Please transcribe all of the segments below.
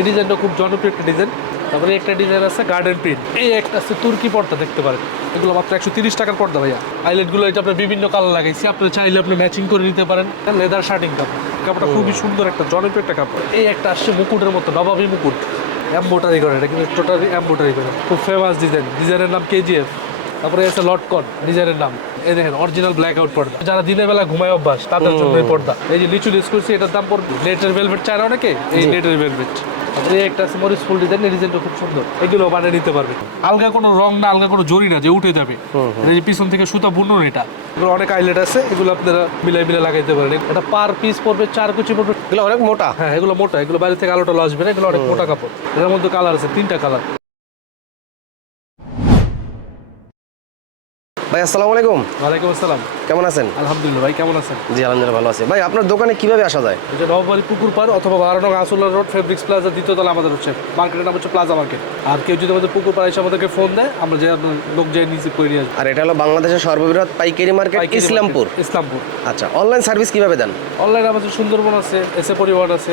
এই ডিজাইনটা খুব জনপ্রিয় একটা ডিজাইন। তারপরে একটা ডিজাইন আছে গার্ডেন প্রিন্ট এই একটা আছে তুর্কি পর্দা দেখতে পারেন। এগুলো মাত্র একশো তিরিশ টাকার পর্দা ভাইয়া। আইলেটগুলো এটা আপনার বিভিন্ন কালার লাগাইছি। আপনি চাইলে আপনি ম্যাচিং করে নিতে পারেন। লেদার শার্টিং কাপড় কাপড়টা খুবই সুন্দর একটা জনপ্রিয় একটা কাপড়। এই একটা আসছে মুকুটের মতো নবাবী মুকুট। এম্বোটারি করে এটা কিন্তু টোটালি এম্বোটারি করে। খুব ফেমাস ডিজাইন ডিজাইনের নাম কেজিএফ তারপরে আছে লটকন ডিজাইনের নাম। এই দেখেন অরিজিনাল ব্ল্যাক আউট পর্দা। যারা দিনের বেলা ঘুমায় অভ্যাস তাদের জন্য এই পর্দা। এই যে লিচু ইউজ করছি এটার দাম পড়বে। লেটের ভেলভেট চায় অনেকে এই লেটের ভেলভেট এই একটা আছে ফুল ডিজাইন এই ডিজাইনটা খুব সুন্দর। এগুলো বানিয়ে নিতে পারবে। আলগা কোনো রং না আলগা কোনো জরি না যে উঠে যাবে। এই যে পিছন থেকে সুতা বুনন এটা। এগুলো অনেক আইলেট আছে এগুলো আপনারা মিলাই মিলাই লাগাইতে পারেন। এটা পার পিস পড়বে চার কুচি পড়বে। এগুলো অনেক মোটা। হ্যাঁ এগুলো মোটা। এগুলো বাইরে থেকে আলোটা আসবে না এগুলো অনেক মোটা কাপড়। এর মধ্যে কালার আছে তিনটা কালার ভাই আসসালামু আলাইকুম। ওয়ালাইকুম আসসালাম। কেমন আছেন? আলহামদুলিল্লাহ ভাই কেমন আছেন? জি আলহামদুলিল্লাহ ভালো আছি। ভাই আপনার দোকানে কীভাবে আসা যায়? এটা নববাড়ি পুকুর পার অথবা বারো নং আসুল্লাহ রোড ফেব্রিক্স প্লাজা দ্বিতীয় তলা আমাদের হচ্ছে। মার্কেটের নাম হচ্ছে প্লাজা মার্কেট আর কেউ যদি আমাদের পুকুর পাড়ে এসে আমাদেরকে ফোন দেয় আমরা যে লোক যে রিসিভ করে নিয়ে আসব। আর এটা হলো বাংলাদেশের সর্ববৃহৎ পাইকারি মার্কেট ইসলামপুর। ইসলামপুর। আচ্ছা অনলাইন সার্ভিস কীভাবে দেন? অনলাইনে আমাদের সুন্দরবন আছে এসে পরিবহন আছে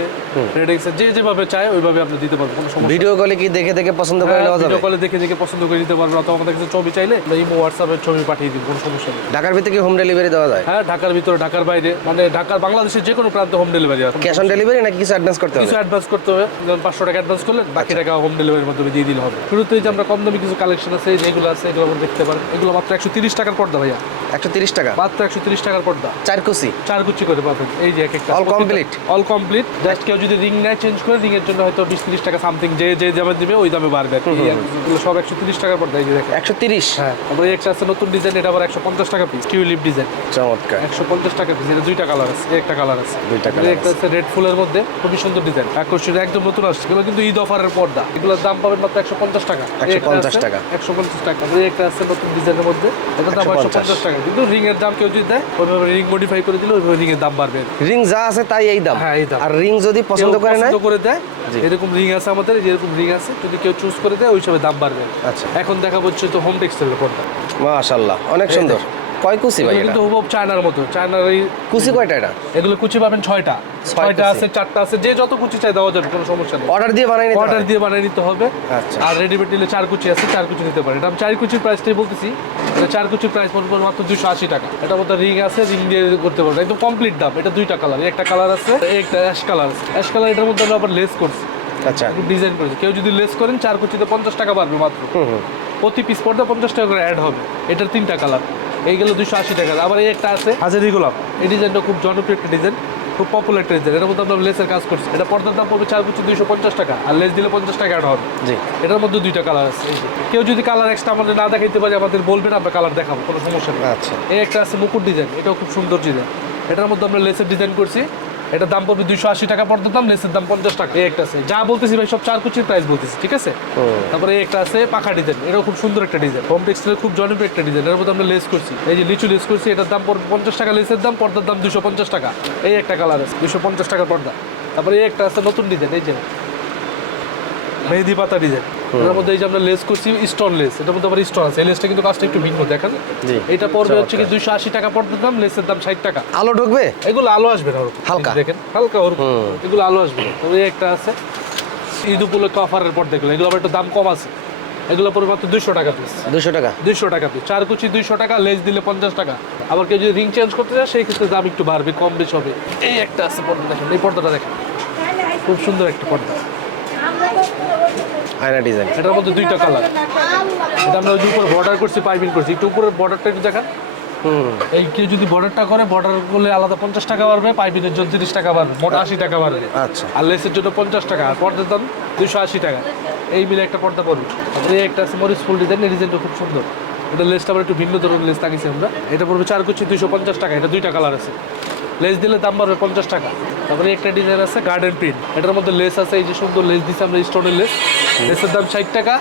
রেডেক্স যে যেভাবে চায় ওইভাবে আপনি দিতে পারবেন কোনো সমস্যা ভিডিও কলে কি দেখে দেখে পছন্দ করে নেওয়া যাবে? ভিডিও কলে দেখে দেখে পছন্দ করে নিতে পারবেন অথবা আমাদের কাছে ছবি চাইলে ইমো হোয়াটসঅ্যাপে ছবি পাঠিয়ে দিন কোনো সমস্যা নেই। ঢাকার ভিতরে কি হোম ডেলিভারি দেওয়া যায়? হ্যাঁ ঢাকার ভিতরে ঢাকার বাইরে মানে ঢাকার বাংলাদেশের যে কোনো প্রান্তে হোম ডেলিভারি আছে। ক্যাশ অন ডেলিভারি নাকি কিছু অ্যাডভান্স করতে হবে? কিছু অ্যাডভান্স করতে হবে যেমন পাঁচশো টাকা অ্যাডভান্স করলে বাকি টাকা হোম ডেলিভারির মাধ্যমে দিয়ে দিলে হবে। শুরুতে যে আমরা কম দামি কিছু কালেকশন আছে যেগুলো আছে এগুলো আমরা দেখতে পারেন। এগুলো মাত্র একশো তিরিশ টাকার পর্দা ভাইয়া। একশো তিরিশ টাকা? মাত্র একশো তিরিশ টাকার পর্দা। চার কুচি? চার কুচি করে পাবেন। এই যে এক একটা All complete? All complete just কেউ যদি রিং নেয় চেঞ্জ করে রিং এর জন্য হয়তো বিশ তিরিশ টাকা সামথিং যে যে দামে দিবে ওই দামে বাড়বে সব একশো তিরিশ টাকার পর্দা এই যে একশো তিরিশ? হ্যাঁ তারপরে একটা আছে নতুন ডিজাইন এটা আবার একশো পঞ্চাশ টাকা পিস টিউলিপ ডিজাইন। চমৎকার। একশো পঞ্চাশ টাকা পিস এটা দুইটা কালার আছে একটা কালার আছে। দুইটা colour একটা আছে। রেড ফুলের মধ্যে খুবই সুন্দর ডিজাইন আকর্ষণীয় একদম নতুন আসছে। এগুলো কিন্তু ঈদ অফারের পর্দা। এগুলোর দাম পাবেন মাত্র একশো পঞ্চাশ টাকা। 150 টাকা। একশো পঞ্চাশ টাকা। একটা আছে নতুন ডিজাইনের মধ্যে। এটা দাম একশো পঞ্চাশ। টাকা। কিন্তু রিং এর দাম কেউ যদি দেয় ওইভাবে রিং মডিফাই করে দিলে ওইভাবে রিং এর দাম বাড়বে। রিং যা আছে তাই এই দাম। হ্যাঁ, এই দাম। আর রিং যদি পছন্দ করে নেয়? পছন্দ করে দেয়। এরকম রিং আছে আমাদের যেরকম রিং আছে যদি কেউ চুজ করে দেয় ওই হিসাবে দাম বাড়বে। আচ্ছা। এখন দেখা হচ্ছে তো হোম টেক্সটাইলের পর্দা। মাশাআল্লাহ অনেক সুন্দর। কয় কুচি ভাই এটা? কিন্তু হুবহু চায়নার মতো চায়নার এই কুচি কয়টা এটা? এগুলো কুচি পাবেন ছয়টা। ছয়টা। আছে চারটা আছে যে যত কুচি চাই দেওয়া যাবে কোনো সমস্যা নেই। অর্ডার দিয়ে বানাই নিতে অর্ডার দিয়ে বানিয়ে নিতে হবে। আচ্ছা। আর রেডিমেড নিলে চার কুচি আছে চার কুচি নিতে পারেন। আমি চার কুচির প্রাইসটাই বলতেছি চার কুচির প্রাইস পড়বে মাত্র দুশো আশি টাকা। এটা মধ্যে রিং আছে রিং দিয়ে করতে পারবেন। একদম কমপ্লিট দাম এটা দুইটা কালার একটা কালার আছে একটা অ্যাশ কালার আছে। অ্যাশ কালার এটার মধ্যে আমরা আবার লেস করছি। আচ্ছা। ডিজাইন করেছি। কেউ যদি লেস করেন চার কুচিতে পঞ্চাশ টাকা বাড়বে মাত্র। হুম হুম। প্রতি পিস পর্দা পঞ্চাশ টাকা করে অ্যাড হবে। এটার তিনটা কালার এই এইগুলো দুশো আশি টাকা আবার এই একটা আছে। হাজারি গোলাপ। এই ডিজাইনটা খুব জনপ্রিয় একটা ডিজাইন খুব পপুলার একটা ডিজাইন এটার মধ্যে আমরা লেসের কাজ করছি। এটা পর্দার দাম পড়বে চার কুচি দুইশো পঞ্চাশ টাকা। আর লেস দিলে পঞ্চাশ টাকা অ্যাড হবে। জি। এটার মধ্যে দুইটা কালার আছে। কেউ যদি কালার এক্সট্রা আমাদের না দেখাইতে পারে আমাদের বলবেন আমরা কালার দেখাবো। কোনো সমস্যা নেই। আচ্ছা। এই একটা আছে মুকুট ডিজাইন এটাও খুব সুন্দর ডিজাইন এটার মধ্যে আমরা লেসের ডিজাইন করছি। এটার দাম পড়বে দুইশো আশি টাকা পর্দার দাম লেসের দাম পঞ্চাশ টাকা। এই একটা আছে। যা বলতেছি ভাই সব চার কুচির প্রাইস বলতেছি ঠিক আছে। তারপরে এই একটা আছে পাখা ডিজাইন এটা খুব সুন্দর একটা ডিজাইন হোম টেক্সটাইলের খুব জনপ্রিয় একটা ডিজাইন এর মধ্যে আমরা লেস করছি। এই যে লিচু লেস করছি এটার দাম পড়বে পঞ্চাশ টাকা লেসের দাম পর্দার দাম দুশো পঞ্চাশ টাকা। এই একটা কালার আছে দুশো পঞ্চাশ টাকার পর্দা। তারপরে এই একটা আছে নতুন ডিজাইন এই যে। মেহেদি পাতা ডিজাইন এটার মধ্যে এই যে আমরা লেস করছি স্টোন লেস এটার মধ্যে আবার স্টোন আছে। এই লেসটা কিন্তু কাজটা একটু ভিন্ন দেখা যায় জি। এটা পড়বে হচ্ছে কি দুইশো আশি টাকা পর্দার দাম লেসের দাম ষাট টাকা। আলো ঢুকবে? এগুলো আলো আসবে না। হালকা। দেখেন হালকা হুম। এগুলো আলো আসবে তবে একটা আছে। ঈদ উপলক্ষে অফারের পর দেখল এগুলো আবার একটু দাম কম আছে। এগুলো পড়বে মাত্র দুইশো টাকা পিস দুশো টাকা? দুইশো টাকা পিস চার কুচি দুইশো টাকা লেস দিলে পঞ্চাশ টাকা। আবার কেউ যদি রিং চেঞ্জ করতে চায় সেই ক্ষেত্রে দাম একটু বাড়বে কম বেশি হবে। এই একটা আছে পর্দা দেখেন। এই পর্দাটা দেখেন। খুব সুন্দর একটা পর্দা। আয়না ডিজাইন এটার মধ্যে দুইটা কালার এটা আমরা ওই যে উপরে বর্ডার করছি পাইপিং করছি। একটু উপরে বর্ডারটা একটু দেখান। হুম। এই কেউ যদি বর্ডারটা করে বর্ডার করলে আলাদা পঞ্চাশ টাকা বাড়বে পাইপিনের জন্য তিরিশ টাকা বাড়বে মোট আশি টাকা বাড়বে। আচ্ছা। আর লেসের জন্য পঞ্চাশ টাকা আর পর্দার দাম দুশো আশি টাকা। এই মিলে একটা পর্দা পড়বে। এই একটা আছে মরিস ফুল ডিজাইন এই ডিজাইনটা খুব সুন্দর। এটা লেসটা আবার একটু ভিন্ন ধরনের লেস লাগিয়েছি আমরা। এটা পড়বে চার কুচি দুশো পঞ্চাশ টাকা, এটা দুইটা কালার আছে। লেস দিলে দাম বাড়বে পঞ্চাশ টাকা। তারপরে একটা ডিজাইন আছে গার্ডেন প্রিন্ট এটার মধ্যে লেস আছে, এই যে সুন্দর লেস দিচ্ছে আমরা স্টোনের লেস। লেসের দাম ষাট টাকা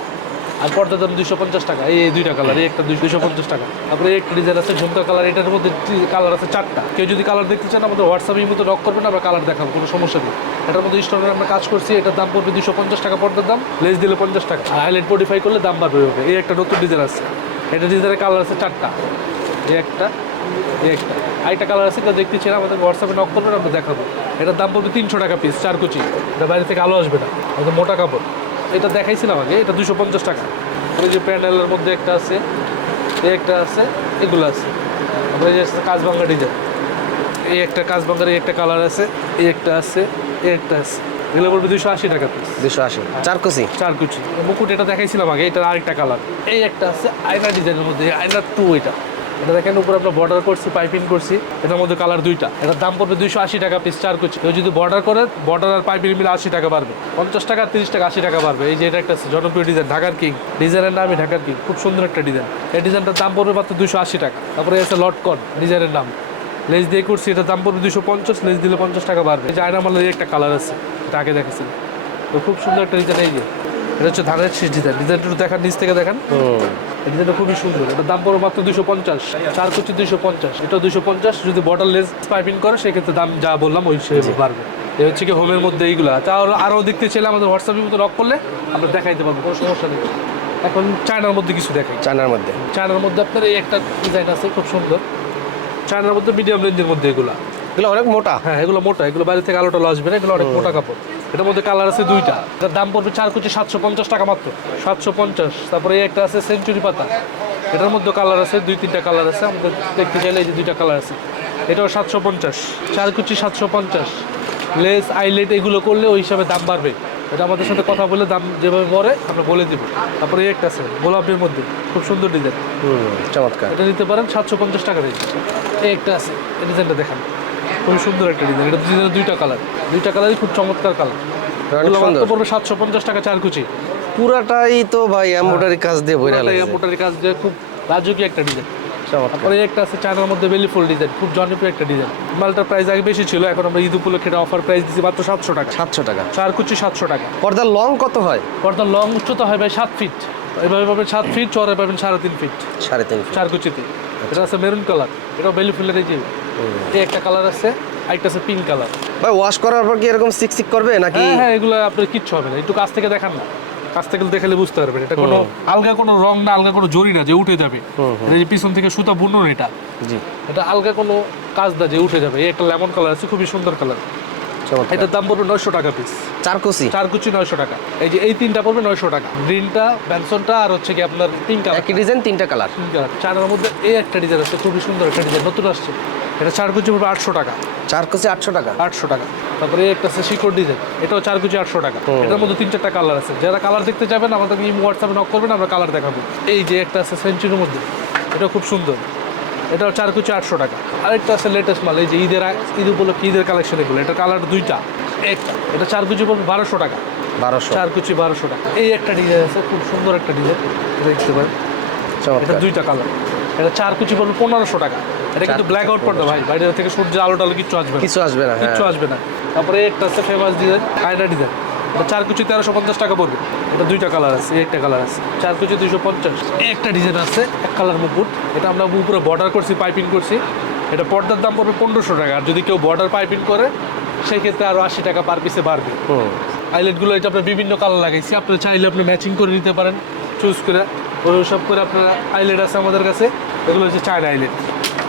আর পর্দার দাম দুইশো পঞ্চাশ টাকা। এই এই দুইটা কালার এই একটা দুইশো পঞ্চাশ টাকা। তারপরে একটা ডিজাইন আছে ঝুমকা কালার এটার মধ্যে কালার আছে চারটা। কেউ যদি কালার দেখতে চান, আমাদের হোয়াটসঅ্যাপের মতো নক করবেন, আমরা কালার দেখাবো, কোনো সমস্যা নেই। এটার মধ্যে স্টোনের আমরা কাজ করছি, এটার দাম পড়বে দুশো পঞ্চাশ টাকা পর্দার দাম, লেস দিলে পঞ্চাশ টাকা। আর হাইলাইট মডিফাই করলে দাম বাড়বে এই একটা নতুন ডিজাইন আছে। এটা ডিজাইনের কালার আছে চারটা। এই একটা একটা। আরেকটা কালার আছে, এটা দেখতে চাই আমাদের হোয়াটসঅ্যাপে নক করবেন আমরা দেখাবো। এটার দাম পড়বে তিনশো টাকা পিস চার কুচি। এটা বাইরে থেকে আলো আসবে না, আমাদের মোটা কাপড়। এটা দেখাইছিলাম আগে, এটা দুশো পঞ্চাশ টাকা। এই যে প্যান্ডেলের মধ্যে একটা আছে, এই একটা আছে, এগুলো আছে। এই যে কাজবাঙ্গা ডিজাইন এই একটা কাজবাঙ্গার এই একটা কালার আছে, এই একটা আছে, এই একটা আছে। এগুলো পড়বে দুশো আশি টাকা পিস দুশো আশি। চার কুচি? চার কুচি। মুকুট এটা দেখাইছিলাম আগে এটার আরেকটা কালার এই একটা আছে আয়না ডিজাইনের মধ্যে আয়না টু এটা। এটা দেখেন উপরে আমরা বর্ডার করছি পাইপিং করছি এটার মধ্যে কালার দুইটা। এটার দাম পড়বে দুইশো আশি টাকা পিস চার কুচি। কেউ যদি বর্ডার করে বর্ডার আর পাইপিং মিলে আশি টাকা বাড়বে। পঞ্চাশ টাকা তিরিশ টাকা আশি টাকা বাড়বে। এই যে এটা একটা জনপ্রিয় ডিজাইন ঢাকার কিং ডিজাইনের নামই ঢাকার কিং খুব সুন্দর একটা ডিজাইন এই ডিজাইনটার দাম পড়বে মাত্র দুশো আশি টাকা। তারপরে আছে লটকন ডিজাইনের নাম। লেজ দিয়ে করছি এটা দাম পড়বে দুশো পঞ্চাশ লেজ দিলে পঞ্চাশ টাকা বাড়বে। এই যে আয়না মালের একটা কালার আছে এটা আগে দেখেছিলাম তো খুব সুন্দর একটা ডিজাইন এই যে। এটা হচ্ছে ধানের শীষ ডিজাইন ডিজাইনটা একটু দেখান নিচ থেকে দেখান। ডিজাইনটা খুবই সুন্দর। এটার দাম পড়বে মাত্র দুশো পঞ্চাশ। চার কুচি দুশো পঞ্চাশ। এটা দুশো পঞ্চাশ যদি বর্ডার লেস পাইপিং করে সেক্ষেত্রে দাম যা বললাম ওই হিসেবে বাড়বে। এই হচ্ছে কি হোমের মধ্যে এইগুলো। তা আরও দেখতে চাইলে আমাদের হোয়াটসঅ্যাপের মধ্যে লক করলে আমরা দেখাইতে পারব কোনো সমস্যা নেই। এখন চায়নার মধ্যে কিছু দেখাই। চায়নার মধ্যে। চায়নার মধ্যে আপনার এই একটা ডিজাইন আছে খুব সুন্দর। চায়নার মধ্যে মিডিয়াম রেঞ্জের মধ্যে এগুলো। এগুলো অনেক মোটা। হ্যাঁ এগুলো মোটা এগুলো বাইরে থেকে আলোটা আসবে না এগুলো অনেক মোটা কাপড়। এটার মধ্যে কালার আছে দুইটা। এটার দাম পড়বে চার কুচি সাতশো পঞ্চাশ টাকা মাত্র। সাতশো পঞ্চাশ। তারপরে এই একটা আছে সেঞ্চুরি পাতা। এটার মধ্যে কালার আছে দুই তিনটা কালার আছে। আমাদের দেখতে চাইলে এই যে দুইটা কালার আছে। এটাও সাতশো পঞ্চাশ। চার কুচি সাতশো পঞ্চাশ। লেস আইলেট এগুলো করলে ওই হিসাবে দাম বাড়বে। এটা আমাদের সাথে কথা বলে দাম যেভাবে পড়ে আমরা বলে দেবো। তারপরে এই একটা আছে গোলাপের মধ্যে। খুব সুন্দর ডিজাইন চমৎকার। এটা নিতে পারেন সাতশো পঞ্চাশ টাকা এই একটা আছে ডিজাইনটা দেখান। খুবই সুন্দর একটা ডিজাইন এটা ডিজাইনের দুইটা কালার দুইটা কালারই খুব চমৎকার কালার পড়বে সাতশো পঞ্চাশ টাকা চার কুচি পুরাটাই তো ভাই কাজ দিয়ে কাজ দিয়ে খুব রাজকীয় একটা ডিজাইন তারপরে একটা আছে চায়নার মধ্যে বেলি ফুল ডিজাইন খুব জনপ্রিয় একটা ডিজাইন মালটার প্রাইস আগে বেশি ছিল এখন আমরা ঈদ উপলক্ষে অফার প্রাইস দিচ্ছি মাত্র সাতশো টাকা। সাতশো টাকা। চার কুচি সাতশো টাকা। পর্দার লং কত হয়? পর্দার লং উচ্চতা হয় ভাই সাত ফিট এভাবে পাবেন সাত ফিট চড়ে পাবেন সাড়ে তিন ফিট সাড়ে তিন ফিট চার কুচিতে এটা আছে মেরুন কালার। এটাও বেলি ফুলের এই যে এই একটা কালার আছে আরেকটা আছে পিঙ্ক কালার। ভাই ওয়াশ করার পর কি এরকম সিক সিক করবে নাকি? হ্যাঁ হ্যাঁ এগুলো আপনার কিচ্ছু হবে না। একটু কাছ থেকে দেখান না। কাছ থেকে দেখালে বুঝতে পারবেন। এটা কোনো আলগা কোনো রং না আলগা কোনো জরি না যে উঠে যাবে। এটা যে পিছন থেকে সুতা বুনন এটা। জি। এটা আলগা কোনো কাজ না যে উঠে যাবে। এই একটা লেমন কালার আছে খুবই সুন্দর কালার। এটার দাম পড়বে নয়শো টাকা পিস চার কুচি চার কুচি নয়শো টাকা। এই যে এই তিনটা পড়বে নয়শো টাকা। গ্রিনটা ব্যানসনটা আর হচ্ছে কি আপনার পিঙ্ক কালার একই ডিজাইন তিনটা কালার চারের মধ্যে এই একটা ডিজাইন আছে খুবই সুন্দর একটা ডিজাইন নতুন আসছে। এটা চার কুচি পড়বে আটশো টাকা। চার কুচি আটশো টাকা। আটশো টাকা। তারপরে একটা আছে শিকড় ডিজাইন এটাও চার কুচি আটশো টাকা। এটার মধ্যে তিন চারটা কালার আছে। যারা কালার দেখতে যাবেন আমাদের হোয়াটসঅ্যাপে নক করবেন আমরা কালার দেখাবো। এই যে একটা আছে সেঞ্চুরির মধ্যে এটাও খুব সুন্দর। এটাও চার কুচি আটশো টাকা। আরেকটা আছে লেটেস্ট মাল এই যে ঈদের ঈদ উপলক্ষে ঈদের কালেকশন এগুলো এটা কালার দুইটা একটা এটা চার কুচি পড়বে বারোশো টাকা। বারোশো। চার কুচি বারোশো টাকা। এই একটা ডিজাইন আছে খুব সুন্দর একটা ডিজাইন দেখতে পারেন। এটা দুইটা কালার এটা চার কুচি পড়বে পনেরোশো টাকা। এটা কিন্তু ব্ল্যাক আউট পড়বে ভাই বাইরে থেকে সূর্যের আলো টালো কিচ্ছু আসবে কিছু আসবে না কিছু আসবে না। তারপরে একটা আছে ফেমাস ডিজাইন আয়না ডিজাইন এটা চার কুচি তেরোশো পঞ্চাশ টাকা পড়বে। এটা দুইটা কালার আছে একটা কালার আছে। চার কুচি দুইশো পঞ্চাশ। একটা ডিজাইন আছে এক কালার মুকুট। এটা আমরা উপরে বর্ডার করছি পাইপিং করছি। এটা পর্দার দাম পড়বে পনেরোশো টাকা। আর যদি কেউ বর্ডার পাইপিং করে সেক্ষেত্রে আরও আশি টাকা পার পিসে বাড়বে। আইলেটগুলো এটা আপনার বিভিন্ন কালার লাগাইছি। আপনারা চাইলে আপনি ম্যাচিং করে নিতে পারেন। চুজ করে। ওই সব করে আপনারা আইলেট আছে আমাদের কাছে। এগুলো হচ্ছে চায়না আইলেট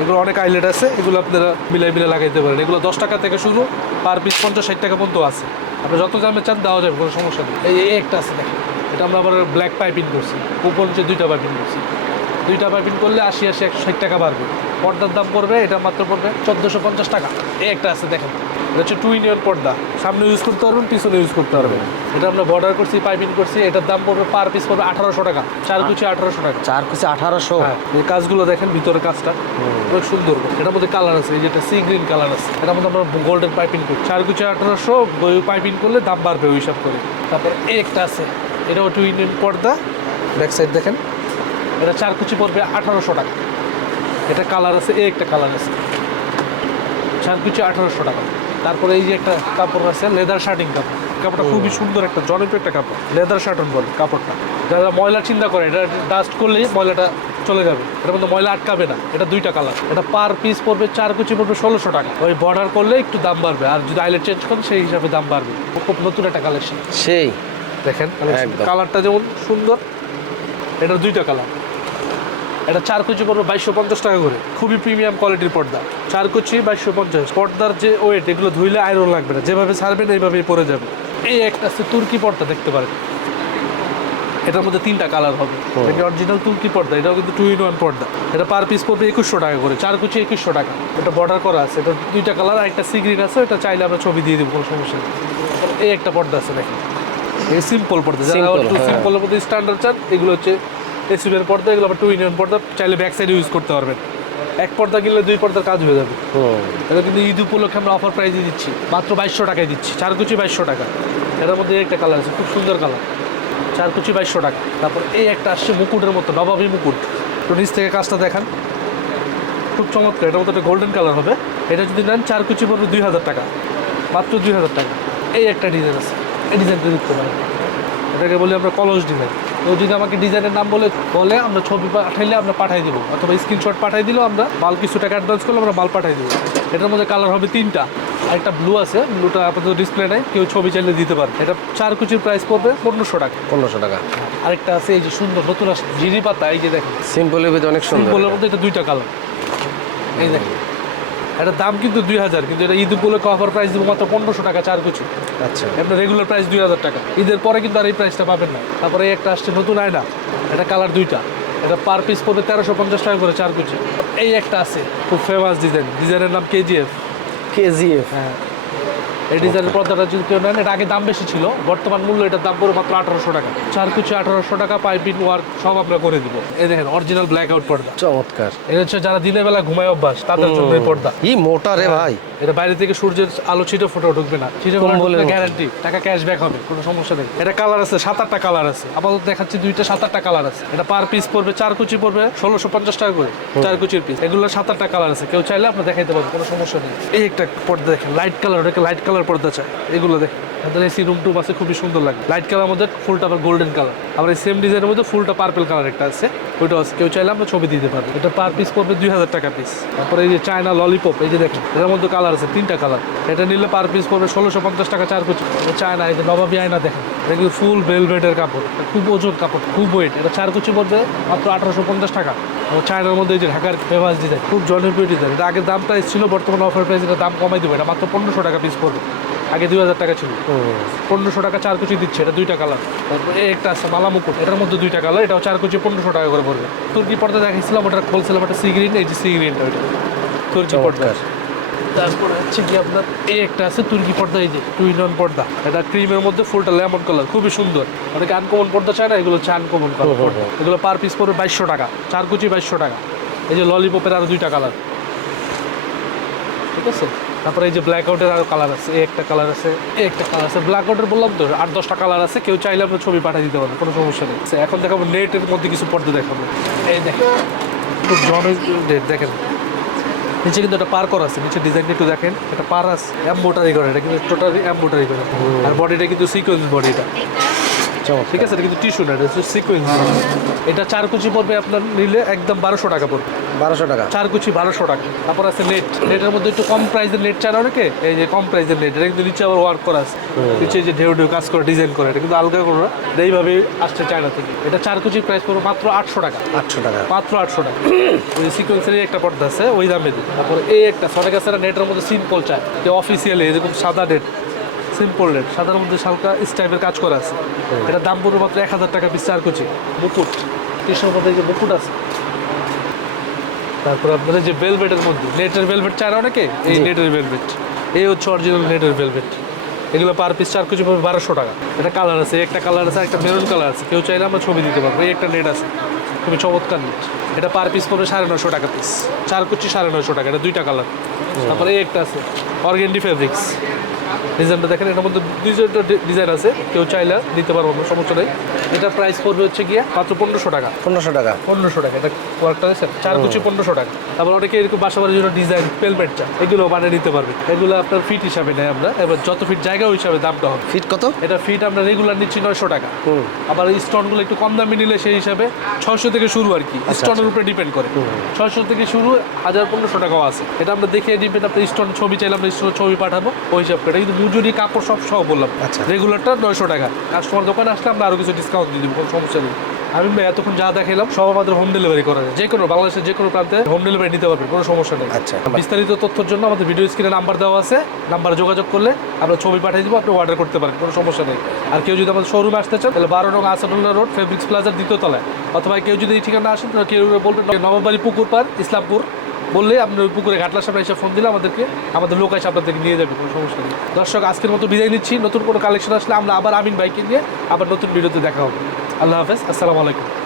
এগুলো অনেক আইলেট আছে। এগুলো আপনারা মিলাই মিলাই লাগাইতে পারেন। এগুলো দশ টাকা থেকে শুরু। পার পিস পঞ্চাশ ষাট টাকা পর্যন্ত আছে। আপনি যত দামে চান দেওয়া যাবে কোনো সমস্যা নেই। এই একটা আছে দেখেন। এটা আমরা আবার ব্ল্যাক পাইপিং করছি। উপর নিচে দুইটা পাইপিং করছি। দুইটা পাইপিং করলে আশি আশি একশো ষাট টাকা বাড়বে। পর্দার দাম পড়বে এটা মাত্র পড়বে চোদ্দোশো পঞ্চাশ টাকা। এই একটা আছে দেখেন। এটা হচ্ছে টু ইন পর্দা। সামনে ইউজ করতে পারবেন পিছনে ইউজ করতে পারবেন। এটা আমরা বর্ডার করছি পাইপিং করছি এটার দাম পড়বে পার পিস পড়বে আঠারোশো টাকা। চার কুচি আঠারোশো টাকা। চার কুচি আঠারোশো? হ্যাঁ এই কাজগুলো দেখেন ভিতরে কাজটা। অনেক সুন্দর। এটার মধ্যে কালার আছে এই যেটা সি গ্রিন কালার আছে। এটার মধ্যে আমরা গোল্ডেন পাইপিং করি। চার কুচি আঠারোশো পাইপিং করলে দাম বাড়বে ওই হিসাব করে। তারপর একটা আছে। এটাও টু ইন পর্দা। ব্যাক সাইড দেখেন। এটা চার কুচি পড়বে আঠারোশো টাকা। এটা কালার আছে এই একটা কালার আছে। চার কুচি আঠারোশো টাকা। তারপরে এই যে একটা কাপড় আছে লেদার শার্টিং কাপড়। কাপড়টা খুবই সুন্দর একটা জনপ্রিয় একটা কাপড় লেদার শার্টন বলে কাপড়টা। যারা ময়লা চিন্তা করে এটা ডাস্ট করলেই ময়লাটা চলে যাবে। এটার মধ্যে ময়লা আটকাবে না এটা দুইটা কালার এটা পার পিস পড়বে চার কুচি পড়বে ষোলোশো টাকা। ওই বর্ডার করলে একটু দাম বাড়বে আর যদি আইলেট চেঞ্জ করেন সেই হিসাবে দাম বাড়বে। খুব নতুন একটা কালেকশন সেই। দেখেন কালারটা যেমন সুন্দর এটার দুইটা কালার এটা চার কুচি পড়বে বাইশশো পঞ্চাশ টাকা করে। খুবই প্রিমিয়াম কোয়ালিটির পর্দা। চার কুচি বাইশশো পঞ্চাশ। পর্দার যে ওয়েট এগুলো ধুইলে আয়রন লাগবে না। যেভাবে ছাড়বেন এইভাবেই পরে যাবে। এই একটা আছে তুর্কি পর্দা দেখতে পারেন। এটার মধ্যে তিনটা কালার হবে। এটা অরিজিনাল তুর্কি পর্দা? এটাও কিন্তু টু ইন ওয়ান পর্দা। এটা পার পিস পড়বে একুশশো টাকা করে। চার কুচি একুশশো টাকা। এটা বর্ডার করা আছে। এটা দুইটা কালার একটা সি গ্রিন আছে। এটা চাইলে আমরা ছবি দিয়ে দিব কোনো সমস্যা নেই। এই একটা পর্দা আছে নাকি এই সিম্পল পর্দা। যারা একটু হ্যাঁ। সিম্পলের মধ্যে স্ট্যান্ডার্ড চান এগুলো হচ্ছে এসিবের পর্দা এগুলো আবার টু ইন ওয়ান পর্দা চাইলে ব্যাক সাইড ইউজ করতে পারবেন। এক পর্দা কিনলে দুই পর্দার কাজ হয়ে যাবে। এটা কিন্তু ঈদ উপলক্ষে আমরা অফার প্রাইজে দিচ্ছি। মাত্র বাইশশো টাকায় দিচ্ছি। চার কুচি বাইশশো টাকা। এটার মধ্যে একটা কালার আছে খুব সুন্দর কালার চার কুচি বাইশশো টাকা। তারপর এই একটা আসছে মুকুটের মতো নবাবী মুকুট। তো নিচ থেকে কাজটা দেখান। খুব চমৎকার এটার মতো একটা গোল্ডেন কালার হবে। এটা যদি নেন চার কুচি পড়বে দুই হাজার টাকা। মাত্র দুই হাজার টাকা। এই একটা ডিজাইন আছে। এই ডিজাইনটা দেখতে পারেন। এটাকে বলি আমরা কলস ডিজাইন কেউ যদি আমাকে ডিজাইনের নাম বলে বলে আমরা ছবি পাঠাইলে আমরা পাঠাই দেবো। অথবা স্ক্রিনশট পাঠাই দিলেও আমরা মাল কিছু টাকা অ্যাডভান্স করলে আমরা মাল পাঠাই দেবো। এটার মধ্যে কালার হবে তিনটা। একটা ব্লু আছে ব্লুটা আপাতত ডিসপ্লে নেই কেউ ছবি চাইলে দিতে পারে। এটা চার কুচির প্রাইস পড়বে পনেরোশো টাকা। পনেরোশো টাকা। আরেকটা আছে এই যে সুন্দর নতুন জিরি পাতা এই যে দেখেন। সিম্পলের ভিতরে অনেক সুন্দর। সিম্পলের মধ্যে এটা দুইটা কালার এই দেখেন। এটার দাম কিন্তু দুই হাজার কিন্তু এটা ঈদ উপলক্ষে অফার প্রাইস দিব মাত্র পনেরোশো টাকা চার কুচি আচ্ছা। আপনার রেগুলার প্রাইস দুই হাজার টাকা। ঈদের পরে কিন্তু আর এই প্রাইসটা পাবেন না। তারপরে এই একটা আসছে নতুন আয়না। এটা কালার দুইটা। এটা পার পিস পড়বে তেরোশো পঞ্চাশ টাকা করে চার কুচি এই একটা আছে খুব ফেমাস ডিজাইন ডিজাইনের নাম কেজিএফ কেজিএফ হ্যাঁ। এই ডিজাইনের পর্দাটা যদি কেউ নেন এটা আগে দাম বেশি ছিল। বর্তমান মূল্য এটার দাম পড়বে মাত্র আঠারোশো টাকা। চার কুচি আঠারোশো টাকা পাইপিং ওয়ার্ক সব আমরা করে দিব। এই দেখেন অরিজিনাল ব্ল্যাক আউট পর্দা। চমৎকার। এটা হচ্ছে যারা দিনের বেলা ঘুমায় অভ্যাস তাদের জন্য এই পর্দা। ই মোটা রে ভাই। এটা বাইরে থেকে সূর্যের আলো ছিটে ফুটে ঢুকবে না। ছিটে মতো। গ্যারান্টি টাকা ক্যাশব্যাক হবে কোনো সমস্যা নেই। এটা কালার আছে সাত আটটা কালার আছে। আপাতত দেখাচ্ছি দুইটা সাত আটটা কালার আছে। এটা পার পিস পড়বে চার কুচি পড়বে ষোলোশো পঞ্চাশ টাকা করে চার কুচির পিস এগুলো সাত আটটা কালার আছে। কেউ চাইলে আপনি দেখাইতে পারবেন কোনো সমস্যা নেই। এই একটা পর্দা দেখেন লাইট কালার ওটাকে লাইট কালার পর্দা চাই। এগুলো দেখেন আমাদের এসি রুম টুম আছে খুবই সুন্দর লাগে। লাইট কালার মধ্যে ফুলটা আবার গোল্ডেন কালার আবার এই সেম ডিজাইনের মধ্যে ফুলটা পার্পল কালার একটা আছে। ওইটা আছে, কেউ চাইলে আমরা ছবি দিতে পারব। এটা পার পিস পড়বে দুই হাজার টাকা পিস তারপরে এই যে চায়না ললিপপ এই যে দেখেন, এটার মধ্যে কালার আছে, তিনটা কালার এটা নিলে পার পিস পড়বে ষোলোশো পঞ্চাশ টাকা চার কুচি। চায়না এই যে নবাবী আয়না দেখেন, এটা কিন্তু ফুল ভেলভেটের কাপড়। খুব ওজন কাপড়, খুব ওয়েট এটা চার কুচি পড়বে মাত্র আঠারোশো পঞ্চাশ টাকা। এবং চায়নার মধ্যে এই যে ঢাকার ফেমাস ডিজাইন খুব জনপ্রিয় ডিজাইন এটা আগে দাম প্রাইস ছিল বর্তমানে অফার প্রাইস এটা দাম কমাই দেবো। এটা মাত্র পনেরোশো টাকা পিস পড়বে। আগে দুই হাজার টাকা ছিল। পনেরোশো টাকা চার কুচি দিচ্ছে এটা দুইটা কালার তারপরে একটা আছে মালা মুকুট এটার মধ্যে দুইটা কালার এটাও চার কুচি পনেরোশো টাকা করে পড়বে। তুর্কি পর্দা দেখাইছিলাম ওটা বলছিলাম একটা সি গ্রিন এই যে সি গ্রিনটা ওইটা। তুর্কি পর্দা। তারপরে হচ্ছে কি আপনার এই একটা আছে তুর্কি পর্দা এই যে টু ইন পর্দা। এটা ক্রিমের মধ্যে ফুলটা লেমন কালার খুবই সুন্দর। অনেকে আনকমন পর্দা চায় না এগুলো হচ্ছে আনকমন কালার এগুলো পার পিস পড়বে বাইশশো টাকা চার কুচি বাইশশো টাকা। এই যে ললিপপের আরও দুইটা কালার ঠিক আছে? তারপরে এই যে ব্ল্যাক আউটের আরও কালার আছে এই একটা কালার আছে এই একটা কালার আছে। ব্ল্যাক আউটের বললাম তো আট দশটা কালার আছে কেউ চাইলে আপনার ছবি পাঠিয়ে দিতে পারবে কোনো সমস্যা নেই। আচ্ছা, এখন দেখাবো নেটের মধ্যে কিছু পর্দা দেখাবো। এই দেখেন খুব জনের দেখেন। নিচে কিন্তু একটা পার করা আছে নিচে ডিজাইনটা একটু দেখেন। এটা পার আছে এম্বোটারি করে এটা কিন্তু টোটালি এম্বোটারি করে। আর বডিটা কিন্তু সিকোয়েন্স বডিটা ঠিক আছে এটা কিন্তু টিস্যু না এটা হচ্ছে সিকোয়েন্স এটা চার কুচি পড়বে আপনার নিলে একদম বারোশো টাকা পড়বে। বারোশো টাকা। চার কুচি বারোশো টাকা। তারপর আছে নেট নেটের মধ্যে একটু কম প্রাইসের নেট চায় অনেকে? এই যে কম প্রাইসের নেট এটা কিন্তু নিচে আবার ওয়ার্ক করা আছে। নিচে যে ঢেউ ঢেউ কাজ করে ডিজাইন করে এটা কিন্তু আলগা করে না। এটা এইভাবেই আসছে চায়না থেকে। এটা চার কুচির প্রাইস পড়বে মাত্র আটশো টাকা। আটশো টাকা। মাত্র আটশো টাকা। ওই সিকোয়েন্সেরই একটা পর্দা আছে ওই দামে দিই। তারপর এই একটা আছে নেটের মধ্যে সিম্পল চায়। যে অফিসিয়ালি এরকম সাদা নেট সিম্পল নেট সাদার মধ্যে হালকা স্টাইপের কাজ করা আছে। এটার দাম পড়বে মাত্র এক হাজার টাকা পিস চার কুচি মুকুট। মধ্যে যে মুকুট আছে। তারপর আপনাদের যে ভেলভেটের মধ্যে নেটের ভেলভেট চায় না অনেকে এই নেটের ভেলভেট এই হচ্ছে অরিজিনাল নেটের ভেলভেট এগুলো পার পিস চার কুচি পড়বে বারোশো টাকা। এটা কালার আছে একটা কালার আছে একটা মেরুন কালার আছে। কেউ চাইলে আমরা ছবি দিতে পারব এই একটা নেট আছে। খুবই চমৎকার নেট এটা পার পিস পড়বে সাড়ে নশো টাকা পিস চার কুচি সাড়ে নশো টাকা এটা দুইটা কালার তারপরে এই একটা আছে অর্গেন্ডি ফেব্রিক্স ডিজাইনটা দেখেন এটার মধ্যে দুইটা ডিজাইন আছে। কেউ চাইলে দিতে পারব না সমস্যা নেই। এটা প্রাইস পড়বে হচ্ছে গিয়ে মাত্র পনেরোশো টাকা। পনেরোশো টাকা। পনেরোশো টাকা এটা ওয়ার্কটা দেখছেন? চার কুচি পনেরোশো টাকা। তারপর অনেকে এরকম বাসা বাড়ির জন্য ডিজাইন পেলমেন্ট চা এগুলো বানিয়ে নিতে পারবে। এগুলো আপনার ফিট হিসাবে নেয় আমরা। এবার যত ফিট জায়গা ওই হিসাবে দামটা হবে। ফিট কত? এটা ফিট আমরা রেগুলার নিচ্ছি নয়শো টাকা। আবার স্টোনগুলো একটু কম দামে নিলে সেই হিসাবে ছয়শো থেকে শুরু আর কি। স্টোনের উপরে ডিপেন্ড করে। ছয়শো থেকে শুরু হাজার পনেরোশো টাকাও আছে। এটা আমরা দেখে দিবেন আপনি স্টোন ছবি চাইলে আমরা স্টোন ছবি পাঠাবো ওই হিসাব করে। এটা কিন্তু মজুরি কাপড় সব সহ বললাম। আচ্ছা। রেগুলারটা নয়শো টাকা। কাস্টমার দোকানে আসলে আমরা আরও কিছু ডিসকাউন্ট দিয়ে দেবো কোনো সমস্যা নেই। আমি এতক্ষণ যা দেখাইলাম সব আমাদের হোম ডেলিভারি করা যায়। যে কোনো বাংলাদেশের যে কোনো প্রান্তে হোম ডেলিভারি নিতে পারবেন কোনো সমস্যা নেই। আচ্ছা। বিস্তারিত তথ্যের জন্য আমাদের ভিডিও স্ক্রিনে নাম্বার দেওয়া আছে। নাম্বারে যোগাযোগ করলে আমরা ছবি পাঠিয়ে দিব আপনি অর্ডার করতে পারেন কোনো সমস্যা নেই। আর কেউ যদি আমাদের শোরুমে আসতে চান তাহলে বারো নং আসাদুল্লাহ রোড ফেব্রিক্স প্লাজার দ্বিতীয় তলায়। অথবা কেউ যদি এই ঠিকানা আসেন তাহলে কেউ বলবেন নববাড়ি পুকুর পার ইসলামপুর। বললে আপনার পুকুরে ঘাটলার সামনে এসে ফোন দিলে আমাদেরকে, আমাদের লোক এসে আপনাদেরকে নিয়ে যাবে, কোনো সমস্যা নেই। দর্শক, আজকের মতো বিদায় নিচ্ছি। নতুন কোনো কালেকশন আসলে আমরা আবার আমিন বাইকে নিয়ে আবার নতুন ভিডিওতে দেখা হবে। আল্লাহ হাফেজ, আসসালামু আলাইকুম।